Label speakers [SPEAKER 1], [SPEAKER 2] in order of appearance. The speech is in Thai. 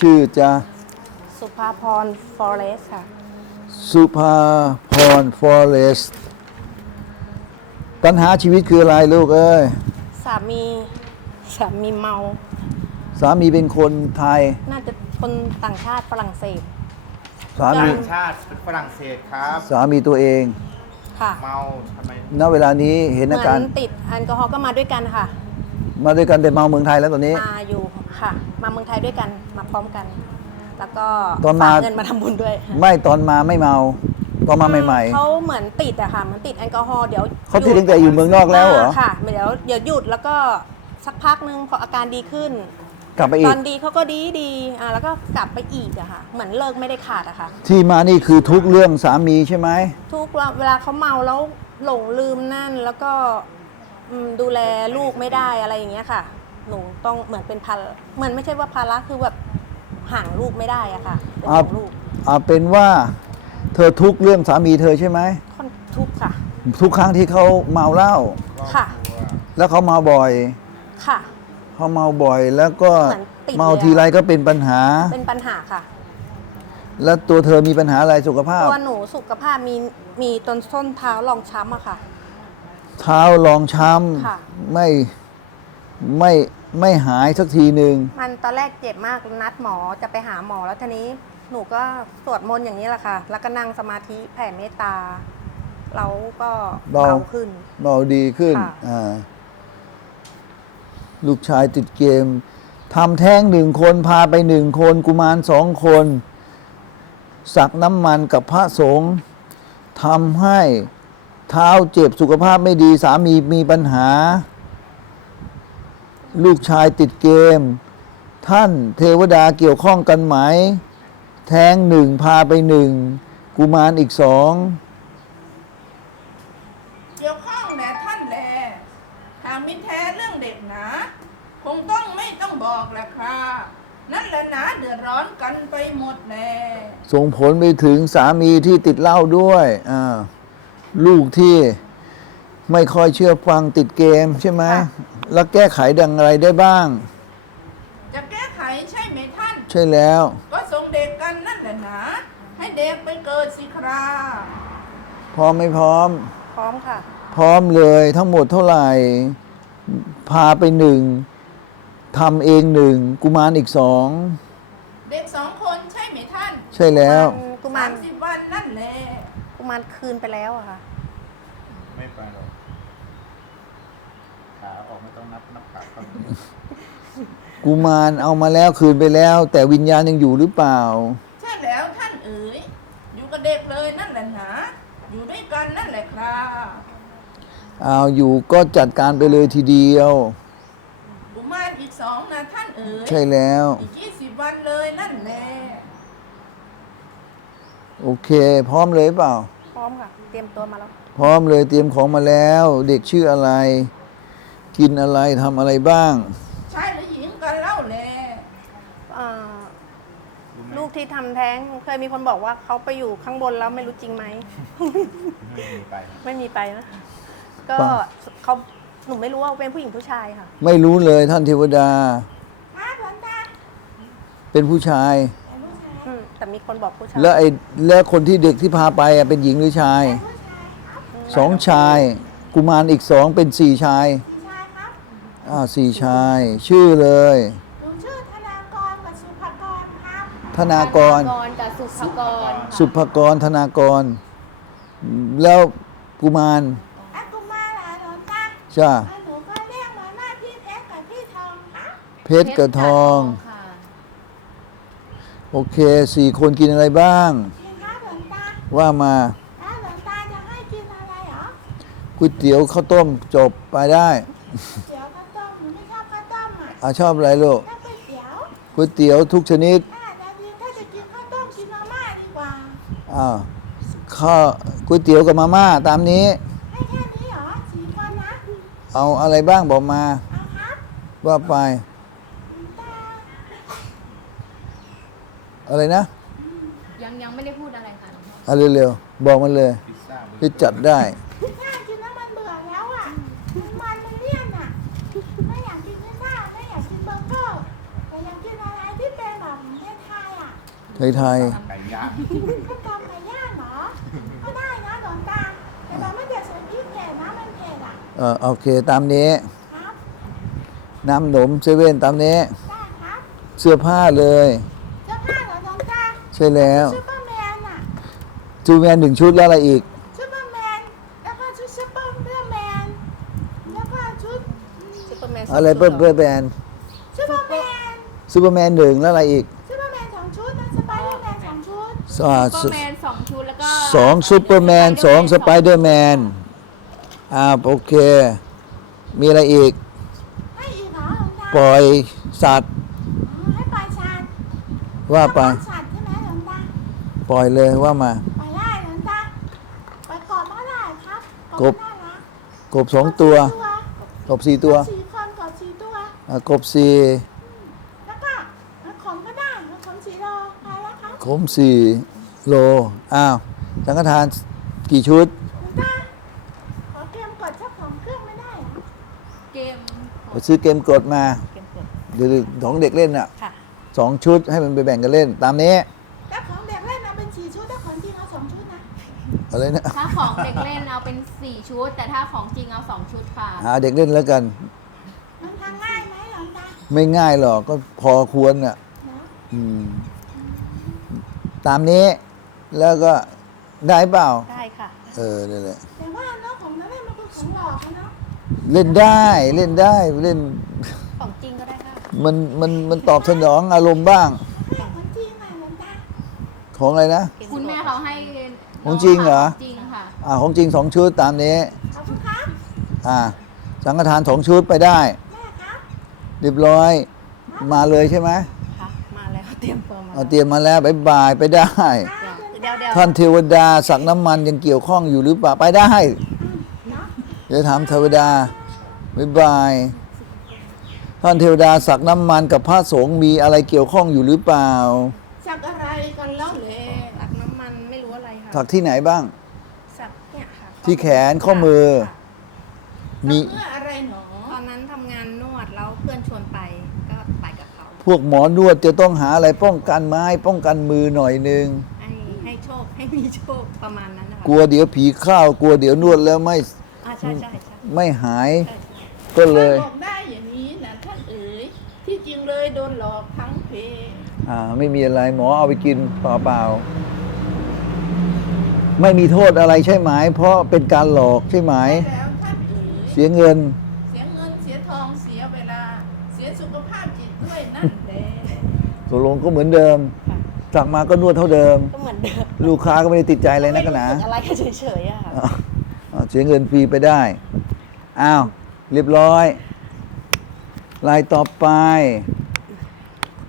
[SPEAKER 1] ชื่อจะ
[SPEAKER 2] สุภาพรฟอเรสค่ะ
[SPEAKER 1] สุภาพรฟอเรสต์ปัญหาชีวิตคืออะไรลูกเอ้ย
[SPEAKER 2] สามีเมา
[SPEAKER 1] สามีเป็นคนไทย
[SPEAKER 2] น่าจะคนต่างชาติฝรั่งเศส
[SPEAKER 1] สามี
[SPEAKER 3] ต่างชาติเป็นฝรั่งเศสครับ
[SPEAKER 1] สามีตัวเอง
[SPEAKER 2] ค่ะ
[SPEAKER 3] เมาทำไม
[SPEAKER 1] ณเวลานี้เห็น
[SPEAKER 2] เหมื
[SPEAKER 1] อาการ
[SPEAKER 2] อนติดแอลกอฮอล์ก็มาด้วยกันค่ะ
[SPEAKER 1] มาด้วยกันแต่เมาเมืองไทยแล้วตอนนี้
[SPEAKER 2] มาอยู่ค่ะ มาเมืองไทยด้วยกันมาพร้อมกัน แล้วก็
[SPEAKER 1] ตอนมา
[SPEAKER 2] ฝากเงินมาทำบุญด้วย
[SPEAKER 1] ไม่ตอนมาไม่เมาตอนมาใหม่
[SPEAKER 2] เขาเหมือนติดอะค่ะเหมือนติดแอลกอฮอล์เดี๋ยว
[SPEAKER 1] ๆเขาติดตั้งแต่อยู่เมืองนอกแล้วเหรอ
[SPEAKER 2] ค่ะเดี๋ยวหยุดแล้วก็สักพักนึงพออาการดีขึ้น
[SPEAKER 1] กลับไปอี
[SPEAKER 2] ต
[SPEAKER 1] ก
[SPEAKER 2] อนดีเขาก็ดีแล้วก็กลับไปอีกอะค่ะ เหมือนเลิกไม่ได้ขาดอะค่ะ
[SPEAKER 1] ที่มานี่คือทุกเรื่องสามีใช่ไหม
[SPEAKER 2] ทุกเวลาเขาเมาแล้วหลงลืมนั่นแล้วก็ดูแลลูกไม่ได้อะไรอย่างเงี้ยค่ะ หนูต้องเหมือนเป็นภาระเหมือนไม่ใช่ว่าภาระคือแบบห่างลูกไม่ได้อะค่ะเป็นห่วงลูก
[SPEAKER 1] เอาเป็นว่าเธอทุกเรื่องสามีเธอใช่ไหม
[SPEAKER 2] ค่อนทุกข์ค่ะ
[SPEAKER 1] ทุกครั้งที่เขาเมาเหล้า
[SPEAKER 2] ค่ะ
[SPEAKER 1] แล้วเขาเมาบ่อย
[SPEAKER 2] ค่ะ
[SPEAKER 1] เขาเมาบ่อยแล้วก็
[SPEAKER 2] เหมือนติด
[SPEAKER 1] เมา
[SPEAKER 2] เลยอะ
[SPEAKER 1] ทีไรก็เป็นปัญหา
[SPEAKER 2] เป็นปัญหาค่ะ
[SPEAKER 1] แล้วตัวเธอมีปัญหาอะไรสุขภาพ
[SPEAKER 2] ตัวหนูสุขภาพมีต้นส้นเท้ารองช้ำอะค่ะ
[SPEAKER 1] เท้ารองช้
[SPEAKER 2] ค่ะ
[SPEAKER 1] ำไม่หายสักทีหนึ่ง
[SPEAKER 2] มันตอนแรกเจ็บมากนัดหมอจะไปหาหมอแล้วทีนี้หนูก็สวดมนต์อย่างนี้แหละค่ะ แล้วก็นั่งสมาธิแผ่เมตตาเราก็เบาขึ้น
[SPEAKER 1] เบาดีขึ้น
[SPEAKER 2] ค่ะ
[SPEAKER 1] ลูกชายติดเกมทำแท้ง1 คนพาไป1 คนกุมาร2 คนสักน้ำมันกับพระสงฆ์ทำให้เท้าเจ็บสุขภาพไม่ดีสามีมีปัญหา ลูกชายติดเกม ท่านเทวดาเกี่ยวข้องกันไหม แท้ง1พาไป1กุมารอีก2
[SPEAKER 4] เกี่ยวข้องแหละท่านแลหากมิแท้เรื่องเด็กหนาคงต้องไม่ต้องบอกแหละค่ะนั่นแหละหนาเดือดร้อนกันไปหมดแน่
[SPEAKER 1] ส่งผลไปถึงสามีที่ติดเหล้าด้วยลูกที่ไม่ค่อยเชื่อฟังติดเกมใช่ไหม แล้วแก้ไขดังไรได้บ้าง
[SPEAKER 4] จะแก้ไขใช่ไหมท่าน
[SPEAKER 1] ใช่แล้ว
[SPEAKER 4] ก็ส่งเด็กกันนั่นแหละหนาให้เด็กไปเกิดสิครา
[SPEAKER 1] พร้อมไม่พร้อม
[SPEAKER 2] พร้อมค่ะ
[SPEAKER 1] พร้อมเลยทั้งหมดเท่าไหร่ พาไป1ทำเอง1กุมารอีก2
[SPEAKER 4] เด็ก2 คนใช่ไหมท่าน
[SPEAKER 1] ใช่แล้ว
[SPEAKER 2] กุมาร
[SPEAKER 4] 30 วันนั่นแหละ
[SPEAKER 2] กุมารคืนไปแล้วอะค่ะ
[SPEAKER 3] ไม่ไปหรอกขาออกไม่ต้องนับขาเข้า
[SPEAKER 1] กุมารเอามาแล้วคืนไปแล้ว แต่วิญญาณยังอยู่หรือเปล่า
[SPEAKER 4] ใช่แล้วท่านเอ๋ยอยู่กับเด็กเลยนั่นแหละหนาอยู่ด้วยกันนั่นแหละครับ
[SPEAKER 1] เอาอยู่ก็จัดการไปเลยทีเดียว
[SPEAKER 4] กุมารอีก2นะท่านเอ๋ย
[SPEAKER 1] ใช่แล้ว
[SPEAKER 4] อีก20 วันเลยนั่นแหละ
[SPEAKER 1] โอเค พร้อมเลยเปล่า
[SPEAKER 2] พร้อมค่ะ เตรียมตัวมาแล้ว
[SPEAKER 1] พร้อมเลยเตรียมของมาแล้ว เด็กชื่ออะไร กินอะไรทำอะไรบ้าง
[SPEAKER 4] ชายหรือหญิงกันเล่าแล
[SPEAKER 2] ลูกที่ทำแท้งเคยมีคนบอกว่าเขาไปอยู่ข้างบนแล้วไม่รู้จริงไหม
[SPEAKER 3] ไม่มีไป
[SPEAKER 2] ไม่มีไปนะ ก็เขาหนูไม่รู้ว่าเป็นผู้หญิงผู้ชายค่ะ
[SPEAKER 1] ไม่รู้เลยท่านเทวดา
[SPEAKER 4] ครับหลวงตา
[SPEAKER 1] เป็นผู้ชาย
[SPEAKER 2] แต่มีคนบอกผู้ชาย
[SPEAKER 1] แล้วคนที่เด็กที่พาไปเป็นหญิงหรือชาย2 ชาย กุมารอีก2เป็น4 ชาย
[SPEAKER 4] ชายครับ
[SPEAKER 1] 4 ชาย ชื่อเลย
[SPEAKER 4] หนูชื่อธนากรกับสุภกรครับ
[SPEAKER 1] ธนากร
[SPEAKER 5] กับสุภกร
[SPEAKER 1] สุภกรธนากร แล้วกุมาร
[SPEAKER 4] อากุมารหลานหลวงตา
[SPEAKER 1] จ้า
[SPEAKER 4] หนูก็เรียกหนูหน้าพี่เพชรกับพี่ทองครับ
[SPEAKER 1] เพชรกับทอง
[SPEAKER 5] ค่ะ
[SPEAKER 1] โอเค4 คนกินอะไรบ้าง
[SPEAKER 4] กินครับหลวงตา
[SPEAKER 1] ว่ามา
[SPEAKER 4] แล้วหลวงตาจะให้กินอะไรเหรอ
[SPEAKER 1] ก๋วยเตี๋ยวข้าวต้มจบไปได้
[SPEAKER 4] เดี๋ยวข้าวต้มหนูไม่ชอบข้าวต้มอ่ะ
[SPEAKER 1] ชอบอะไรลูก
[SPEAKER 4] ชอบก๋วยเตี๋ยว
[SPEAKER 1] ก๋วยเตี๋ยวทุกชนิด
[SPEAKER 4] ถ้าจะกินข้าวต้มกินมาม่าดีกว่า
[SPEAKER 1] ข้าวก๋วยเตี๋ยวกับมาม่าตามนี้
[SPEAKER 4] ให้แค่นี้เหรอ4 คนนะ
[SPEAKER 1] เอาอะไรบ้างบอกมา
[SPEAKER 4] เอาครับ
[SPEAKER 1] ว่าไป
[SPEAKER 4] หลวงตา
[SPEAKER 1] อะไรนะ
[SPEAKER 5] ยังไม่ได้พูดอะไรค่ะหลวงพ่อ
[SPEAKER 1] เอาเร็วๆบอกมันเลย
[SPEAKER 3] พิซซ่า
[SPEAKER 1] ที่จัดได้
[SPEAKER 4] พิซซ่ากินแล้วมันเบื่อแล้วอ่ะมันเลี่ยนอ่ะไม่อยากกินพิซซ่าไม่อยากกินเบอร์เกอร์แต่อยากกินอะไรที่เป็นแบบ
[SPEAKER 1] ไทย
[SPEAKER 3] ไก่ย่าง
[SPEAKER 4] ส้มตำไก่ย่างเหรอ ก็ได้นะหลวงตา แต่เราไม่เดือดใส่พริกเผ็ดนะมันเผ็ดอ่ะ
[SPEAKER 1] โอเคตามนี้
[SPEAKER 4] ครับ
[SPEAKER 1] น้ำหนมเซเว่นตามนี้
[SPEAKER 4] ได้ครับ
[SPEAKER 1] เสื้อผ้าเลย
[SPEAKER 4] เสื้อผ้าเหรอหลวงตา
[SPEAKER 1] ใช่แล้ว
[SPEAKER 4] ซูเปอร์แมนอ่ะ
[SPEAKER 1] จูแมน1 ชุดแล้วอะไรอีก
[SPEAKER 4] ซูเปอร์แมน แล้วก็ชุดซูเปอร์แมน แล้วก็ชุด
[SPEAKER 2] ซูเปอร์แมน
[SPEAKER 1] อะไรเปิ้ลแบน
[SPEAKER 4] ซูเปอร์แมน
[SPEAKER 1] ซูเปอร์แมน1แล้วอะไรอีก
[SPEAKER 4] ซูเปอร์แมน2 ชุดนะสไปเดอร์แมน2 ชุด
[SPEAKER 5] ซูเปอร์แมน2 ชุดแล้วก็
[SPEAKER 1] 2ซูเปอร์แมน2สไปเดอร์แมนโอเค มีอะไรอีก
[SPEAKER 4] ให้อีกเหรอหลวงตา
[SPEAKER 1] ปล่อยสัตว์
[SPEAKER 4] ให้ปล่อยสัตว์
[SPEAKER 1] ว่าไป
[SPEAKER 4] ต้องสัตว์ใช่ไหมหลวงตา
[SPEAKER 1] ปล่อยเลยว่ามา
[SPEAKER 4] ปล่อยได้หลวงตาปล่อยกบก็ได้ครับ
[SPEAKER 1] กบ
[SPEAKER 4] น่ารัก
[SPEAKER 1] กบ2 ตัว กบ4 ตัว
[SPEAKER 4] 4 คนกบ4 ตัว
[SPEAKER 1] กบ
[SPEAKER 4] แล้วก็ขมก็ได้ขม4 โลพอแล้วครับ
[SPEAKER 1] 4ขม4 โลสังฆทานกี่ชุด
[SPEAKER 4] หลวงตาขอเตรียมกดสัก2 เครื่องไม่ได้เหรอ
[SPEAKER 5] เกม
[SPEAKER 1] ไปซื้อเกมกดมา
[SPEAKER 2] เกมกด
[SPEAKER 1] เดี๋ยวของเด็กเล่นอ่ะ
[SPEAKER 2] ค่ะ
[SPEAKER 1] 2 ชุดให้มันไปแบ่งกันเล่น ตามนี้
[SPEAKER 4] แล้วของเด็กเล่นเอาเป็น4 ชุดแล้วของจริงเอา2 ชุดนะ
[SPEAKER 1] อะไรนะ
[SPEAKER 5] ถ้าของเด็กเล่นเอาเป็น 4 ชุด แต่ถ้าของจริงเอา 2 ชุดค่ะ
[SPEAKER 1] หาเด็กเล่นแล้วกัน
[SPEAKER 4] มันทำง่ายไหมหลวงตา
[SPEAKER 1] ไม่ง่ายหรอกก็พอควรอ่ะ
[SPEAKER 4] เนาะ
[SPEAKER 1] ตามนี้แล้วก็ได้เปล่า
[SPEAKER 2] ได้ค่ะ
[SPEAKER 1] นี่แหละ
[SPEAKER 4] แต่ว่าเนาะของนั้นเล่นมันคือของหลอกนะเนาะ
[SPEAKER 1] เล่นได้เล่นได้เล่น
[SPEAKER 2] ของจริงก็ได้ค่ะ
[SPEAKER 1] มันตอบสนองอารมณ์บ้าง
[SPEAKER 4] ให้ของจริงหน่อยหลวงตา
[SPEAKER 1] ของอะไรนะ
[SPEAKER 2] เกมกด
[SPEAKER 5] คุณแม่เขาให้
[SPEAKER 1] ของจริงเหรอ
[SPEAKER 5] จริงค่ะ
[SPEAKER 1] ของจริง2 ชุดตามนี้
[SPEAKER 4] ขอบคุณครับ
[SPEAKER 1] สังฆทาน2 ชุดไปได้
[SPEAKER 4] แม่ครับ
[SPEAKER 1] เรียบร้อยมาเลยใช่ไหม
[SPEAKER 2] ค่ะ มาแล้วเตรียมตัวมา
[SPEAKER 1] เอาเตรียมมาแล้วบายบายไปได้
[SPEAKER 2] เดี๋ยว
[SPEAKER 1] ท่านเทวดาสักน้ำมันยังเกี่ยวข้องอยู่หรือเปล่าไปได้
[SPEAKER 4] เนาะ
[SPEAKER 1] เดี๋ยวถามเทวดาบายบายท่านเทวดาสักน้ำมันกับพระสงฆ์มีอะไรเกี่ยวข้องอยู่หรือเปล่า
[SPEAKER 4] สักอะไรกันแล้วเลย
[SPEAKER 2] สักน้ำมันไม่รู้อะไรค่ะ
[SPEAKER 1] สักที่ไหนบ้าง
[SPEAKER 2] สักเนี่ยค่ะ
[SPEAKER 1] ที่แขนข้อมือ
[SPEAKER 2] ค่ะ
[SPEAKER 1] มี
[SPEAKER 4] เมื่ออะไรหนอ
[SPEAKER 2] ตอนนั้นทำงานนวดแล้วเพื่อนชวนไปก็ไปกับเขา
[SPEAKER 1] พวกหมอนวดจะต้องหาอะไรป้องกันไม้ป้องกันมือหน่อยนึง
[SPEAKER 2] ให้โชคให้มีโชคประมาณนั้นนะคะ
[SPEAKER 1] กลัวเดี๋ยวผีเข้ากลัวเดี๋ยวนวดแล้วไม่
[SPEAKER 2] ใช่ใช่
[SPEAKER 1] ไม่หาย
[SPEAKER 2] ใช่
[SPEAKER 1] ก็เลย
[SPEAKER 4] บอกได้อย่างนี้นะท่านเอ๋ยที่จริงเลยโดนหลอกทั้งเพ
[SPEAKER 1] ไม่มีอะไรหมอเอาไปกินเปล่าๆไม่มีโทษอะไรใช่ไหมเพราะเป็นการหลอกใช่ไหม
[SPEAKER 4] แล้วท่านเอ๋ย
[SPEAKER 1] เสียเงิน
[SPEAKER 4] เสียเงินเสียทองเสียเวลา เสียสุขภาพจิตด้วยนั่นแหละ
[SPEAKER 1] ตกลงก็เหมือนเดิม
[SPEAKER 2] ค่ะ
[SPEAKER 1] สั่งมาก็นวดเท่าเดิม
[SPEAKER 2] ก็เหมือนเดิม
[SPEAKER 1] ลูกค้าก็ไม่ได้ติดใจอะไรนักหนา
[SPEAKER 2] ไม่รู้สึกอะไรก็เฉยๆอะค่ะ
[SPEAKER 1] เสียเงินฟรีไปได้ เรียบร้อย ลายต่อไป